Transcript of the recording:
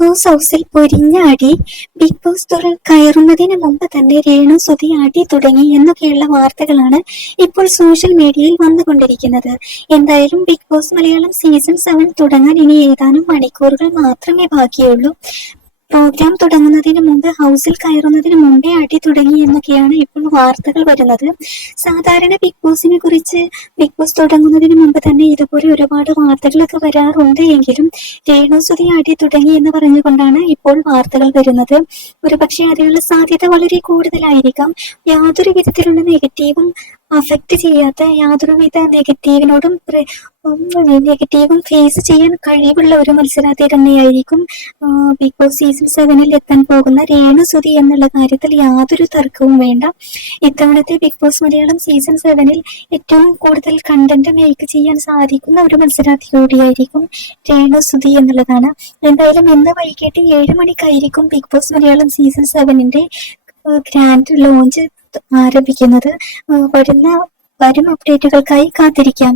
Boss ഹൗസിൽ പൊരിഞ്ഞ അടി. ബിഗ് ബോസ് കയറുന്നതിന് മുമ്പ് തന്നെ രേണു സുധി അടി തുടങ്ങി എന്നൊക്കെയുള്ള വാർത്തകളാണ് ഇപ്പോൾ സോഷ്യൽ മീഡിയയിൽ വന്നുകൊണ്ടിരിക്കുന്നത്. എന്തായാലും ബിഗ് ബോസ് മലയാളം സീസൺ 7 തുടങ്ങാൻ ഇനി ഏതാനും മണിക്കൂറുകൾ മാത്രമേ ബാക്കിയുള്ളൂ. പ്രോഗ്രാം തുടങ്ങുന്നതിന് മുമ്പ് ഹൗസിൽ കയറുന്നതിന് മുമ്പേ അടി തുടങ്ങി എന്നൊക്കെയാണ് ഇപ്പോൾ വാർത്തകൾ വരുന്നത്. സാധാരണ ബിഗ് ബോസിനെ കുറിച്ച് ബിഗ് ബോസ് തുടങ്ങുന്നതിന് മുമ്പ് തന്നെ ഇതുപോലെ ഒരുപാട് വാർത്തകളൊക്കെ വരാറുണ്ട്. എങ്കിലും രേണു സുധി അടി തുടങ്ങി എന്ന് പറഞ്ഞുകൊണ്ടാണ് ഇപ്പോൾ വാർത്തകൾ വരുന്നത്. ഒരുപക്ഷെ അതിനുള്ള സാധ്യത വളരെ കൂടുതലായിരിക്കാം. യാതൊരു വിധത്തിലുള്ള നെഗറ്റീവും അഫക്റ്റ് ചെയ്യാത്ത, യാതൊരുവിധ നെഗറ്റീവും ഫേസ് ചെയ്യാൻ കഴിവുള്ള ഒരു മത്സരാർത്ഥി തന്നെയായിരിക്കും ബിഗ് ബോസ് സീസൺ 7 എത്താൻ പോകുന്ന രേണു സുധി എന്നുള്ള കാര്യത്തിൽ യാതൊരു തർക്കവും വേണ്ട. ഇത്തവണത്തെ ബിഗ് ബോസ് മലയാളം സീസൺ 7 ഏറ്റവും കൂടുതൽ കണ്ടന്റ് മേക്ക് ചെയ്യാൻ സാധിക്കുന്ന ഒരു മത്സരാർത്ഥി കൂടിയായിരിക്കും രേണു സുധി എന്നുള്ളതാണ്. എന്തായാലും ഇന്ന് വൈകിട്ട് 7 മണിക്കായിരിക്കും Bigg Boss Malayalam season 7 grand launch ആരംഭിക്കുന്നത്. വരും അപ്ഡേറ്റുകൾക്കായി കാത്തിരിക്കാം.